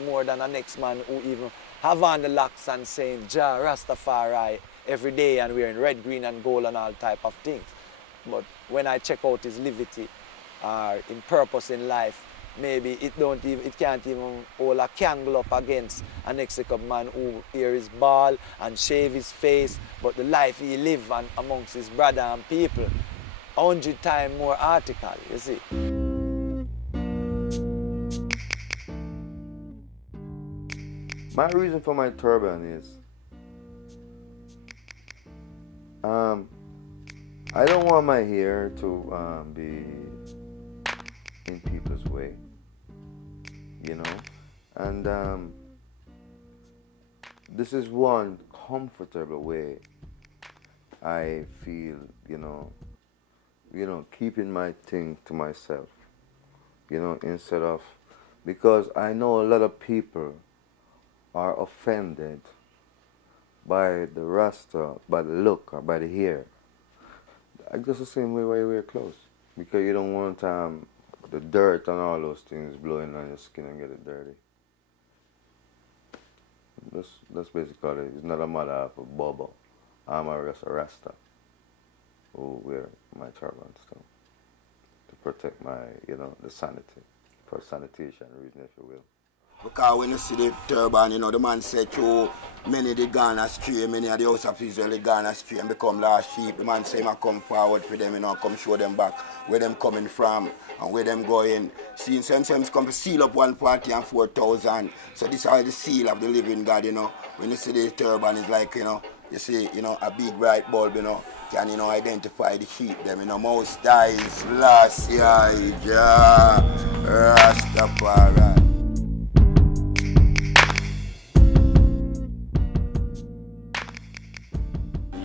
more than the next man who even have on the locks and saying Ja Rastafari every day and wearing red, green and gold and all type of things. But when I check out his levity or in purpose in life, maybe it can't even hold a candle up against an Mexican man who wear his ball and shave his face, but the life he live amongst his brother and people, 100 times more article, you see. My reason for my turban is, I don't want my hair to be in people's way, you know, and this is one comfortable way I feel, you know, keeping my thing to myself, you know, instead of, because I know a lot of people are offended by the rasta, by the look, or by the hair. I guess the same way why you wear clothes, because you don't want the dirt and all those things blowing on your skin and get it dirty. That's basically it. It's not a matter of a bubble. I'm a rasta who wear my turban still to protect my, you know, the sanity, for sanitation reason, if you will. Because when you see the turban, you know, the man said to many they gone astray, many of the house of Israel gone astray and become lost sheep. The man say I come forward for them, you know, come show them back where them coming from and where them going. Seeing sometimes come to seal up 140 and 4,000. So this is how the seal of the living God, you know. When you see the turban, it's like, you know, you see, you know, a big bright bulb, you know, can, you know, identify the sheep them, you know, most dies, last year, Rastafarian.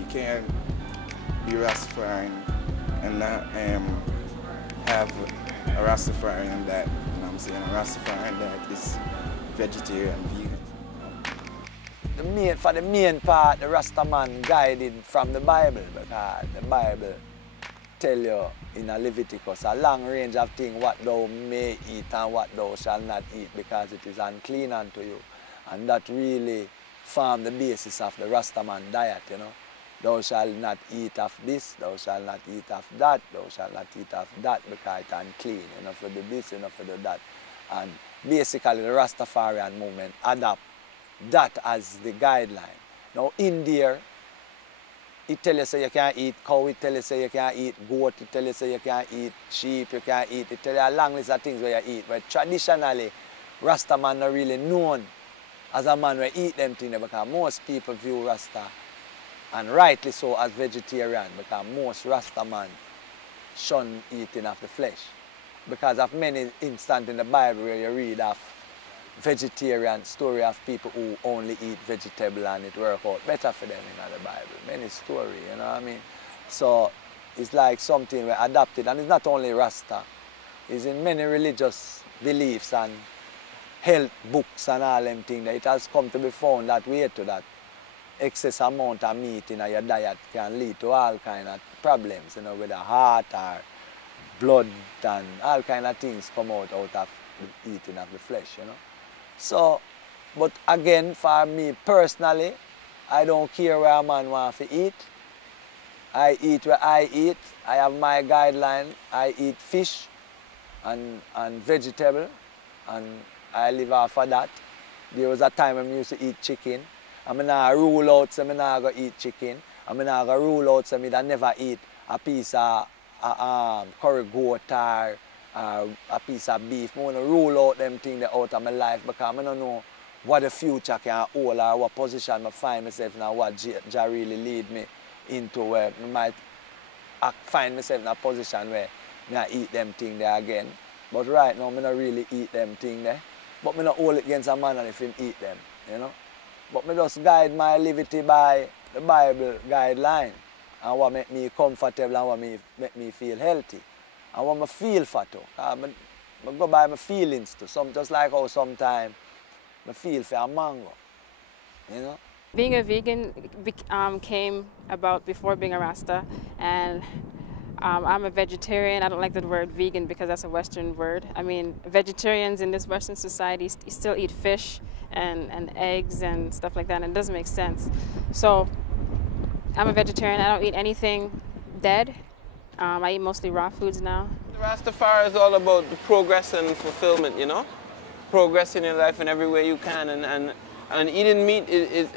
Can't be Rastafarian and not have a Rastafarian that, you know what I'm saying, a Rastafarian that is vegetarian, vegan. For the main part, the Rastaman guided from the Bible, because the Bible tell you in a Leviticus a long range of things what thou may eat and what thou shalt not eat, because it is unclean unto you. And that really form the basis of the Rastaman diet, you know. Thou shalt not eat of this, thou shalt not eat of that, thou shalt not eat of that, because it's unclean. You know, for do this, you know, for do that. And basically the Rastafarian movement adopt that as the guideline. Now in there, it tells you say you can't eat cow, it tells you say you can't eat goat, it tells you say you can't eat sheep, you can't eat, it tells you a long list of things where you eat. But traditionally, Rastaman are really known as a man who eat them things, because most people view Rasta, and rightly so, as vegetarian, because most Rastaman shun eating of the flesh. Because of many instances in the Bible where you read of vegetarian story of people who only eat vegetable and it work out better for them in the Bible. Many story, you know what I mean? So it's like something we adapted, and it's not only Rasta. It's in many religious beliefs and health books and all them things that it has come to be found that way to that excess amount of meat in your diet can lead to all kind of problems, you know, whether heart or blood and all kind of things come out of the eating of the flesh, you know. So, but again, for me personally, I don't care where a man wants to eat. I eat where I eat. I have my guideline. I eat fish and vegetable, and I live off of that. There was a time when I used to eat chicken. I'm not rule out say I'm not going to eat chicken. I'm not going to rule out say I never eat a piece of curry goat or a piece of beef. I want to rule out them things out of my life, because I don't know what the future can hold or what position I find myself now, what Jah really lead me into, where I might find myself in a position where I eat them things there again. But right now I don't really eat them things there. But I don't hold it against a man if he eat them, you know. But I just guide my levity by the Bible guideline, and what make me comfortable and what make me feel healthy. And what I feel for too. I go by my feelings too. Just like how sometimes I feel for a mango, you know. Being a vegan came about before being a Rasta, and I'm a vegetarian. I don't like the word vegan because that's a Western word. I mean, vegetarians in this Western society still eat fish and eggs and stuff like that, and it doesn't make sense. So I'm a vegetarian. I don't eat anything dead. I eat mostly raw foods now. Rastafari is all about progress and fulfillment, you know? Progress in your life in every way you can. And eating meat is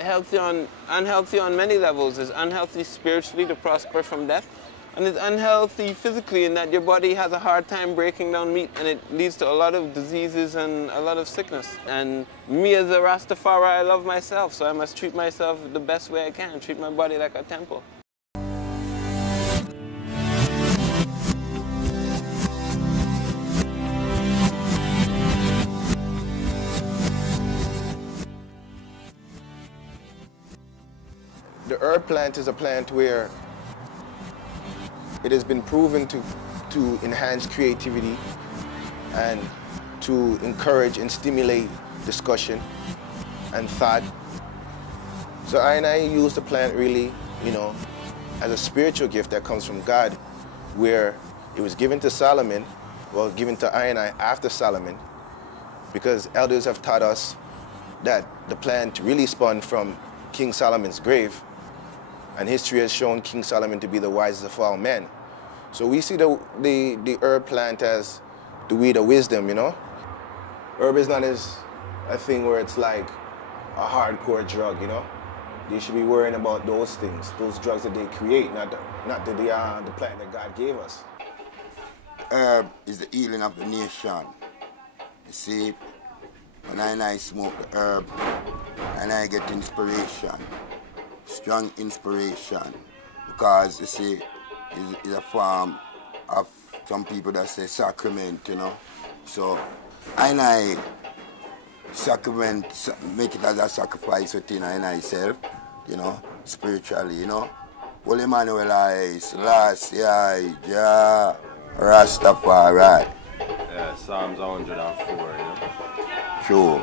unhealthy on many levels. It's unhealthy spiritually to prosper from death. And it's unhealthy physically in that your body has a hard time breaking down meat, and it leads to a lot of diseases and a lot of sickness. And me as a Rastafari, I love myself, so I must treat myself the best way I can, treat my body like a temple. The herb plant is a plant where it has been proven to enhance creativity and to encourage and stimulate discussion and thought. So I use the plant really, you know, as a spiritual gift that comes from God, where it was given to Solomon, well, given to I after Solomon, because elders have taught us that the plant really spun from King Solomon's grave, and history has shown King Solomon to be the wisest of all men. So we see the herb plant as the weed of wisdom, you know? Herb is not as a thing where it's like a hardcore drug, you know? They should be worrying about those things, those drugs that they create, not the plant that God gave us. Herb is the healing of the nation. You see, when I smoke the herb, and I get inspiration, strong inspiration, because you see, it's a form of some people that say sacrament, you know. So I sacrament, make it as a sacrifice within I self, you know, spiritually, you know. Holy Emmanuel I, Selassie I, Jah, Rastafari. Yeah, Psalms 104, you know. True.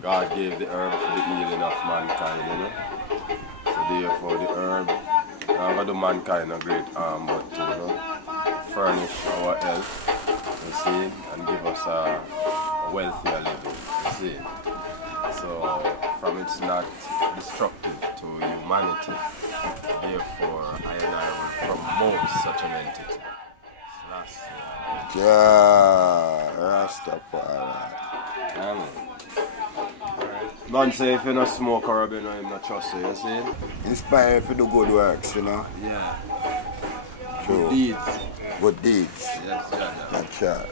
God gave the herb for the healing of mankind, you know. So therefore the herb, not going to do mankind a great harm, but to, you know, furnish our health, you see, and give us a wealthier living, you see. So from it's not destructive to humanity, therefore I will promote such an entity. Yeah, Rastafari. God say if you not smoke or you know him not trust you, you see? Inspire for the good works, you know? Yeah. True. Good deeds. Good deeds. Yes, yeah. That's right.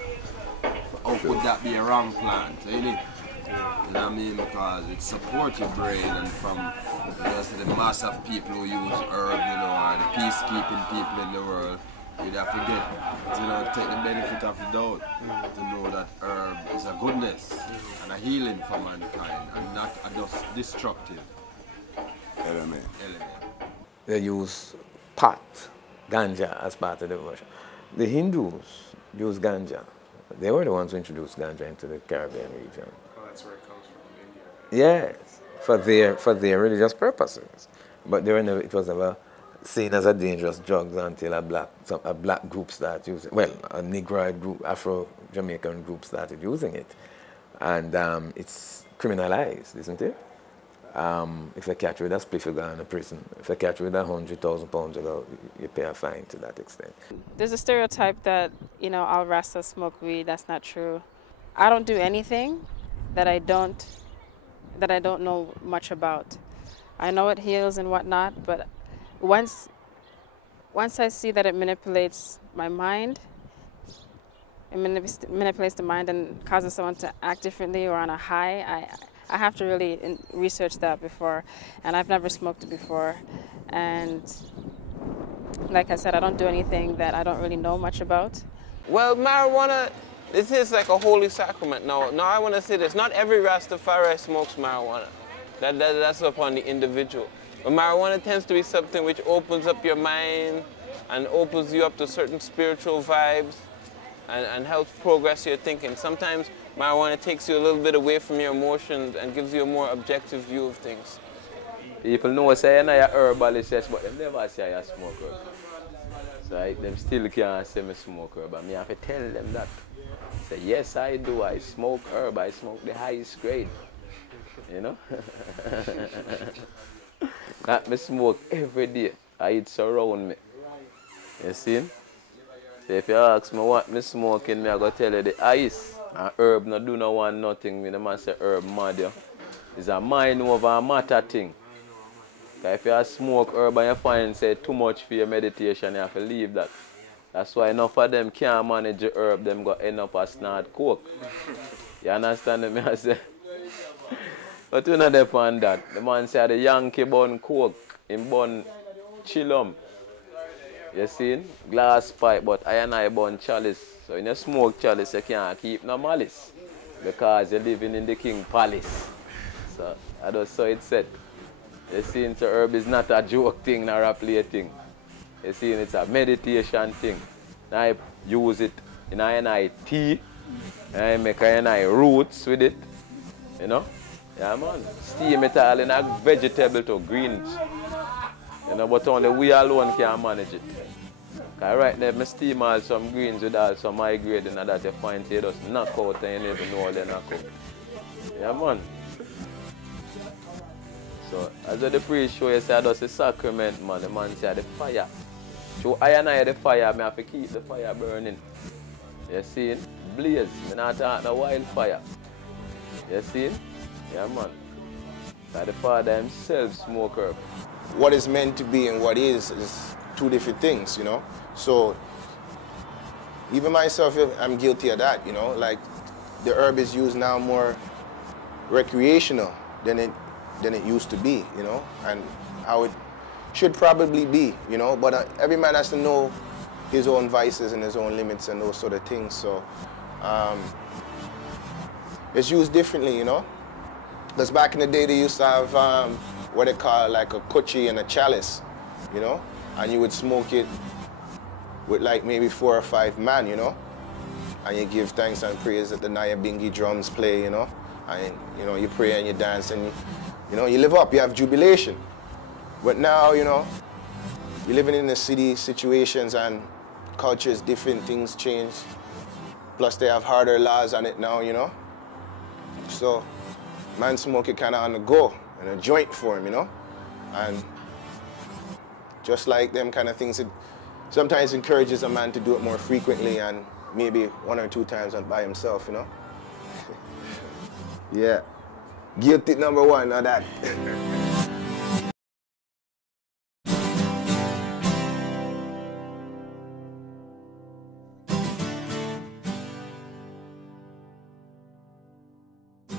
How could that be a wrong plant, ain't it? You know what I mean? Because it supports your brain, and from the mass of people who use herb, you know, and the peacekeeping people in the world, you'd have to get, you know, take the benefit of the doubt to know that herb is a goodness and a healing for mankind and not a just destructive element. They use pot, ganja, as part of the worship. The Hindus use ganja. They were the ones who introduced ganja into the Caribbean region. Oh, that's where it comes from, India, right? Yes, for their religious purposes. But it was never seen as a dangerous drug until a black group started using it. Well, a Negroid group, Afro-Jamaican group started using it. And it's criminalized, isn't it? If you catch you with a spliff, you go in prison. If you catch you with 100,000 pounds, you pay a fine to that extent. There's a stereotype that, you know, all Rastas smoke weed. That's not true. I don't do anything that I don't know much about. I know it heals and whatnot, but once I see that it manipulates my mind, it manipulates the mind and causes someone to act differently or on a high, I have to really research that before, and I've never smoked it before. And like I said, I don't do anything that I don't really know much about. Well, marijuana, this is like a holy sacrament. Now I want to say this, not every Rastafari smokes marijuana. That's upon the individual. But marijuana tends to be something which opens up your mind and opens you up to certain spiritual vibes and helps progress your thinking. Sometimes marijuana takes you a little bit away from your emotions and gives you a more objective view of things. People know say you're a herbalist, but they never say you smoke herb. So them still can't say me smoke herb, but me have to tell them that. Say, yes, I do. I smoke herb. I smoke the highest grade. You know? That me smoke every day. It surround me. You see? So if you ask me what me smoking, me I go tell you the ice. And herb no do no one nothing. Me the man say herb mad you. It's a mind over a matter thing. If you smoke herb and you find say too much for your meditation, you have to leave that. That's why enough of them can't manage the herb, them go end up as snort coke. You understand me? I say? But you know depend that. The man say the Yankee bun coke, him bun chillum. You see? Glass pipe, but I bun chalice. So when you smoke chalice, you can't keep no malice. Because you're living in the King Palace. So that's so it's said. You see, so herb is not a joke thing nor a play thing. You see, it's a meditation thing. Now I use it in a tea, and I make a roots with it. You know? Yeah, man. Steam it all in a vegetable to greens. You know, but only we alone can manage it. Because right now, I steam all some greens with all some high grade, and that you find you just knock out and you never know they knock out. Yeah, man. So, as the priest show you, say that's a sacrament, man. The man say the fire. So, I the fire, I have to keep the fire burning. You see? Blaze. I'm not talking about wildfire. You see? Yeah, man. Like the Father himself smoke herb. What is meant to be and what is two different things, you know? So, even myself, I'm guilty of that, you know? Like, the herb is used now more recreational than it used to be, you know, and how it should probably be, you know, but every man has to know his own vices and his own limits and those sort of things, so it's used differently, you know, because back in the day they used to have what they call like a kuchi and a chalice, you know, and you would smoke it with like maybe 4 or 5 men, you know, and you give thanks and praise that the Naya Bingi drums play, you know, and, you know, you pray and you dance and you know, you live up, you have jubilation. But now, you know, you're living in the city situations and culture is different, things change. Plus they have harder laws on it now, you know. So, man smoke it kind of on the go, in a joint form, you know. And just like them kind of things, it sometimes encourages a man to do it more frequently and maybe 1 or 2 times by himself, you know. Yeah. Guilty number 1 of that.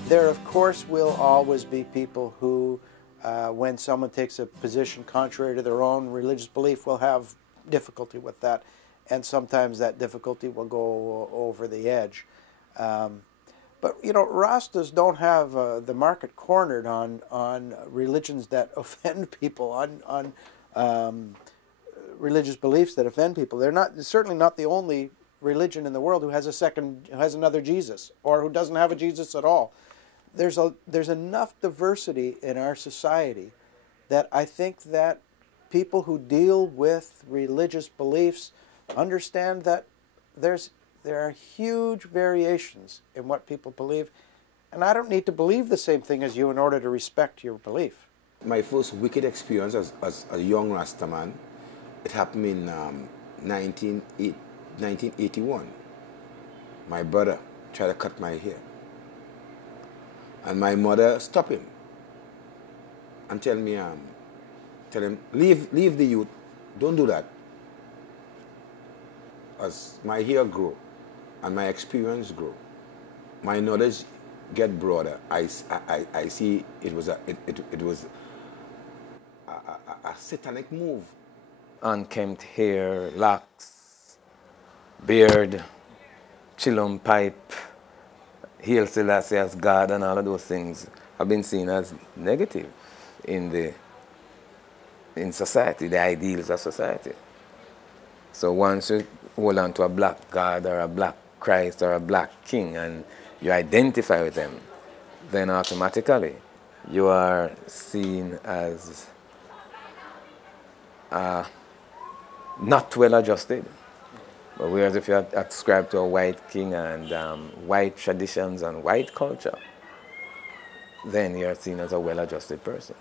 There, of course, will always be people who, when someone takes a position contrary to their own religious belief, will have difficulty with that, and sometimes that difficulty will go over the edge. But, you know, Rastas don't have the market cornered on religions that offend people, on religious beliefs that offend people. They're certainly not the only religion in the world who has another Jesus, or who doesn't have a Jesus at all. There's enough diversity in our society that I think that people who deal with religious beliefs understand that there are huge variations in what people believe, and I don't need to believe the same thing as you in order to respect your belief. My first wicked experience as a young Rastaman, it happened in 1981. My brother tried to cut my hair, and my mother stopped him and tell him, leave the youth, don't do that. As my hair grow and my experience grow, my knowledge get broader. I see it was a satanic move. Unkempt hair, locks, beard, chillum pipe, Hail Selassie as God, and all of those things have been seen as negative in society, the ideals of society. So once you hold on to a black God or a black Christ or a black king and you identify with them, then automatically you are seen as not well adjusted. But whereas if you ascribe to a white king and white traditions and white culture, then you're seen as a well-adjusted person.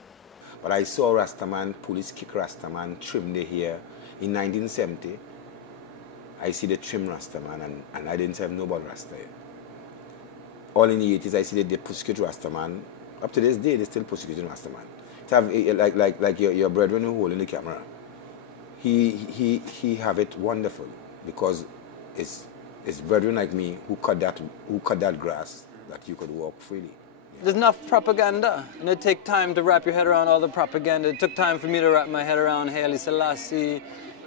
But I saw Rastaman, police kick Rastaman, trim the hair. In 1970, I see the trim Rastaman, and I didn't have nobody Rasta here. All in the 80s, I see that they persecute Rastaman. Up to this day, they still persecuting Rastaman. Like your brethren who hold in the camera. He have it wonderful because it's brethren like me who cut that grass that you could walk freely. There's enough propaganda, and it takes time to wrap your head around all the propaganda. It took time for me to wrap my head around Haile Selassie,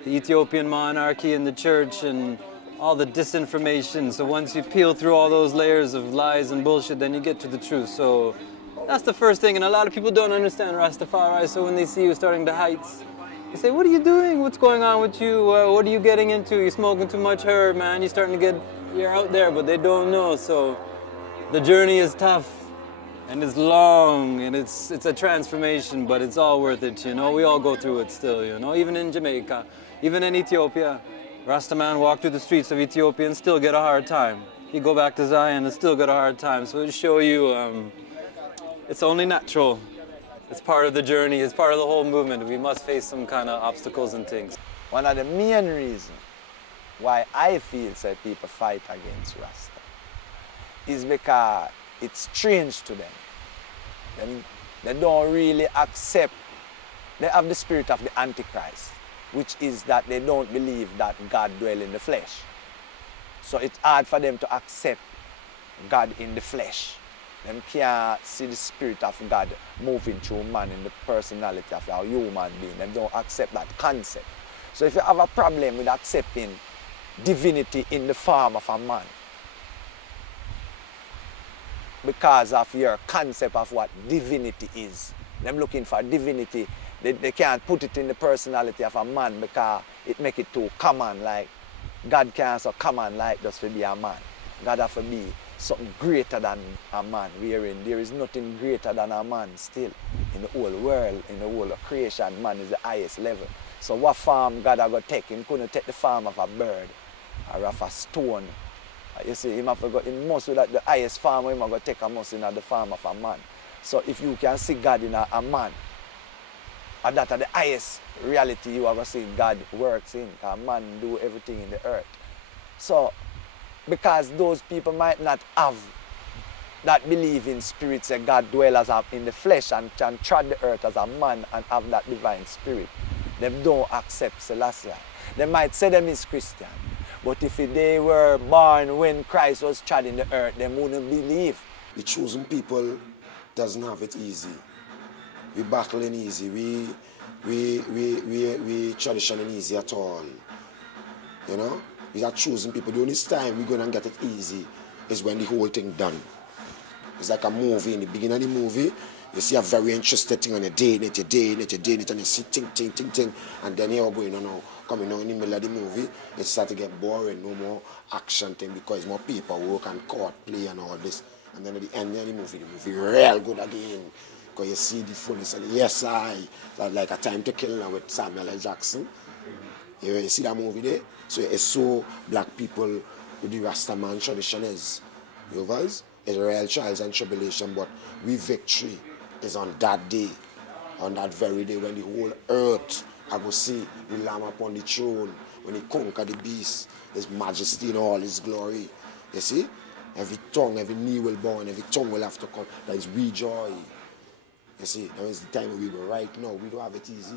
the Ethiopian monarchy and the church, and all the disinformation. So once you peel through all those layers of lies and bullshit, then you get to the truth. So that's the first thing, and a lot of people don't understand Rastafari, so when they see you starting the heights, they say, what are you doing? What's going on with you? What are you getting into? You're smoking too much herb, man. You're out there, but they don't know. So the journey is tough. And it's long, and it's a transformation, but it's all worth it, you know? We all go through it still, you know? Even in Jamaica, even in Ethiopia, Rastaman walk through the streets of Ethiopia and still get a hard time. You go back to Zion and still get a hard time. So it show you it's only natural. It's part of the journey, it's part of the whole movement. We must face some kind of obstacles and things. One of the main reasons why I feel that people fight against Rasta is because it's strange to them. They don't really accept, they have the spirit of the Antichrist, which is that they don't believe that God dwells in the flesh. So it's hard for them to accept God in the flesh. They can't see the spirit of God moving through man in the personality of a human being. They don't accept that concept. So if you have a problem with accepting divinity in the form of a man, because of your concept of what divinity is. Them looking for divinity, they can't put it in the personality of a man because it make it too common, like God can't so common like just to be a man. God have to be something greater than a man, wherein there is nothing greater than a man still. In the whole world, in the whole of creation, man is the highest level. So what form God have to take? Him couldn't take the form of a bird or of a stone. You see, him have to go in most of the highest form, him have to take a most in the form of a man. So if you can see God in a man, and that the highest reality you have to see God works in, because man do everything in the earth. So because those people might not have that belief in spirit, say God dwells in the flesh and can tread the earth as a man and have that divine spirit, they don't accept Selassie. They might say them is Christian. But if they were born when Christ was treading the earth, they wouldn't believe. The chosen people doesn't have it easy. We battling easy. We traditioning easy at all. You know? We are chosen people. The only time we're going to get it easy is when the whole thing done. It's like a movie. In the beginning of the movie, you see a very interesting thing and you're doing it, and you see ting, and then you're going on now. Coming on in the middle of the movie, it starts to get boring, no more action thing because more paperwork and court play and all this. And then at the end of the movie real good again. Because you see the fullness and yes, like A Time to Kill now with Samuel L. Jackson. You see that movie there? So it's so black people with the Rastaman tradition is. You guys? It's real trials and tribulation, but we victory is on that day, on that very day when the whole earth I go see the Lamb upon the throne, when he conquer the beast, his majesty and all his glory. You see? Every tongue, every knee will bow and every tongue will have to come. That is we joy. You see? That is the time we were right now. We don't have it easy.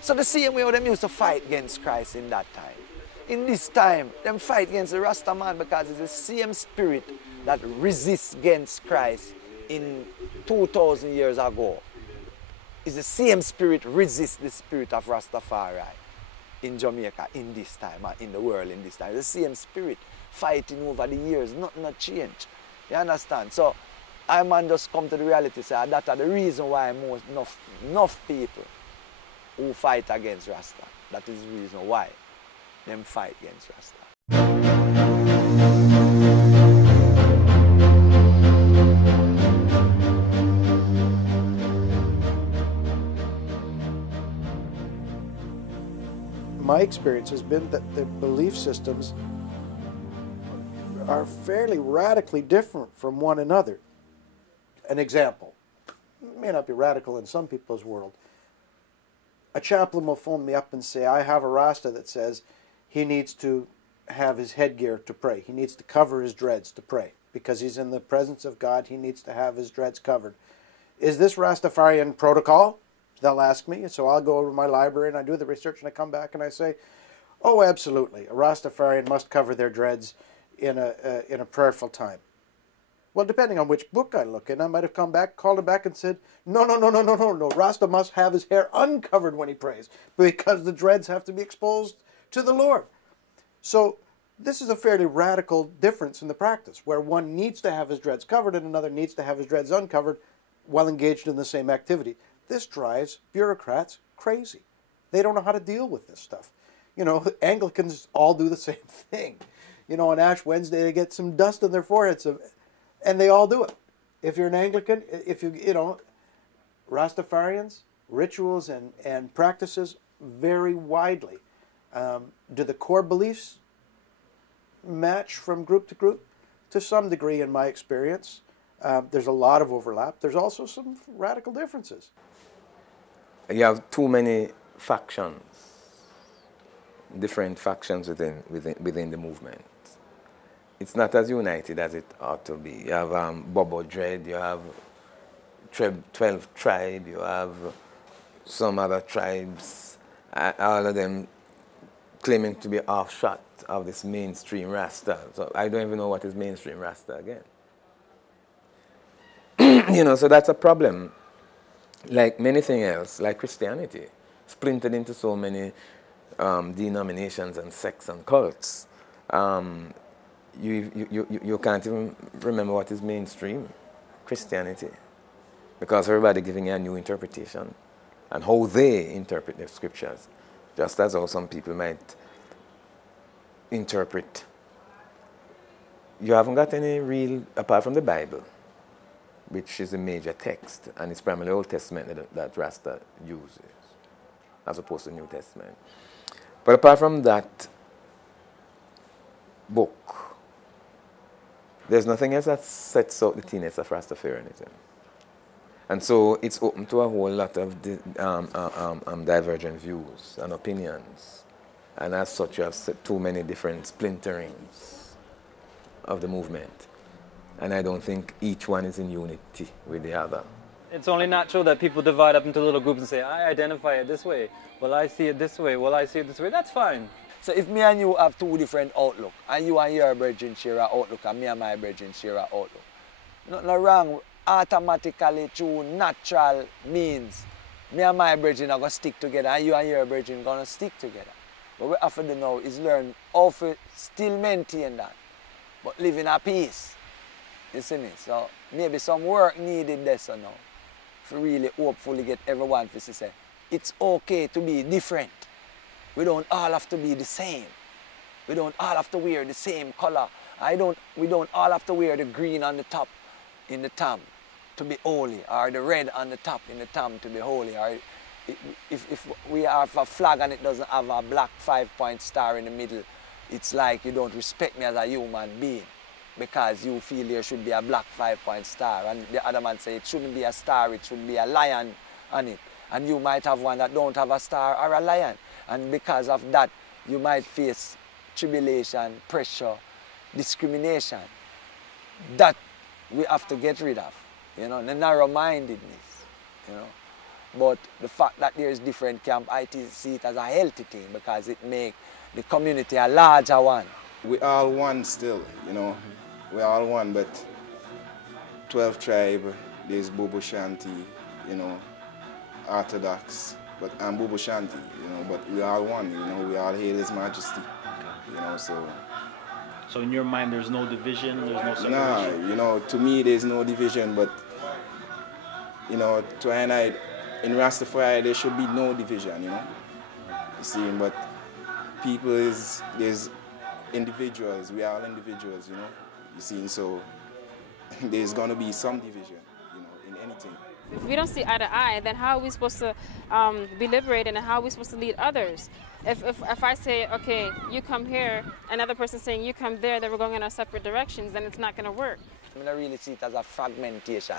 So the same way them used to fight against Christ in that time. In this time, them fight against the Rasta man because it's the same spirit that resists against Christ in 2,000 years ago. It's the same spirit resists the spirit of Rastafari in Jamaica in this time, and in the world in this time. It's the same spirit fighting over the years, nothing not changed. You understand? So I man just come to the reality, say that's the reason why enough people who fight against Rasta. That is the reason why them fight against Rasta. my experience has been that the belief systems are fairly radically different from one another. An example, it may not be radical in some people's world. A chaplain will phone me up and say, I have a Rasta that says he needs to have his headgear to pray. He needs to cover his dreads to pray. Because he's in the presence of God, he needs to have his dreads covered. Is this Rastafarian protocol? They'll ask me, so I'll go over to my library and I do the research and I come back and I say, oh, absolutely, a Rastafarian must cover their dreads in a prayerful time. Well, depending on which book I look in, I might have come back, called him back and said, no, Rasta must have his hair uncovered when he prays because the dreads have to be exposed to the Lord. So this is a fairly radical difference in the practice, where one needs to have his dreads covered and another needs to have his dreads uncovered while engaged in the same activity. This drives bureaucrats crazy. They don't know how to deal with this stuff. You know, Anglicans all do the same thing. You know, on Ash Wednesday, they get some dust on their foreheads, and they all do it. If you're an Anglican, you know, Rastafarians, rituals and practices vary widely. Do the core beliefs match from group to group? To some degree, in my experience. There's a lot of overlap. There's also some radical differences. You have too many factions, different factions within the movement. It's not as united as it ought to be. You have Bobo Dread, you have 12 Tribe, you have some other tribes, all of them claiming to be offshot of this mainstream Rasta. So I don't even know what is mainstream Rasta again. You know, so that's a problem. Like many things else, like Christianity, splintered into so many denominations and sects and cults. You can't even remember what is mainstream Christianity, because everybody giving you a new interpretation and how they interpret the scriptures, just as how some people might interpret. You haven't got any real, apart from the Bible, which is a major text, and it's primarily Old Testament that Rasta uses, as opposed to New Testament. But apart from that book, there's nothing else that sets out the tenets of Rastafarianism. And so it's open to a whole lot of divergent views and opinions. And as such, you have too many different splinterings of the movement. And I don't think each one is in unity with the other. It's only natural that people divide up into little groups and say, I identify it this way. Well, I see it this way. Well, I see it this way. That's fine. So if me and you have two different outlooks, and you and your brethren share an outlook, and me and my brethren share an outlook, nothing wrong, automatically through natural means, me and my brethren are going to stick together, and you and your brethren are going to stick together. What we have to do now is learn how to still maintain that, but live in a peace. You see me? So maybe some work needed there so now, to really hopefully get everyone to say, it's okay to be different. We don't all have to be the same. We don't all have to wear the same color. We don't all have to wear the green on the top in the tam to be holy, or the red on the top in the tam to be holy. Or if we have a flag and it doesn't have a black 5-point star in the middle, it's like you don't respect me as a human being because you feel there should be a black 5-point star. And the other man say it shouldn't be a star, it should be a lion on it. And you might have one that don't have a star or a lion. And because of that, you might face tribulation, pressure, discrimination. That we have to get rid of, you know, the narrow-mindedness, you know. But the fact that there is different camp, I see it as a healthy thing because it makes the community a larger one. We all one still, you know. We all one, but 12 tribe, there's Bobo Shanti, you know, Orthodox, but I'm Bobo Shanti, you know, but we all one, you know, we all hail His Majesty, you know, so. So in your mind, there's no division, there's no separation? Nah, you know, to me, there's no division, but, you know, to and I, in Rastafari, there should be no division, you know. You see, but people there's individuals, we are all individuals, you know. You see, so there's gonna be some division, you know, in anything. If we don't see eye to eye, then how are we supposed to be liberated, and how are we supposed to lead others? If I say, okay, you come here, another person saying you come there, then we're going in our separate directions, then it's not going to work. I don't really see it as a fragmentation.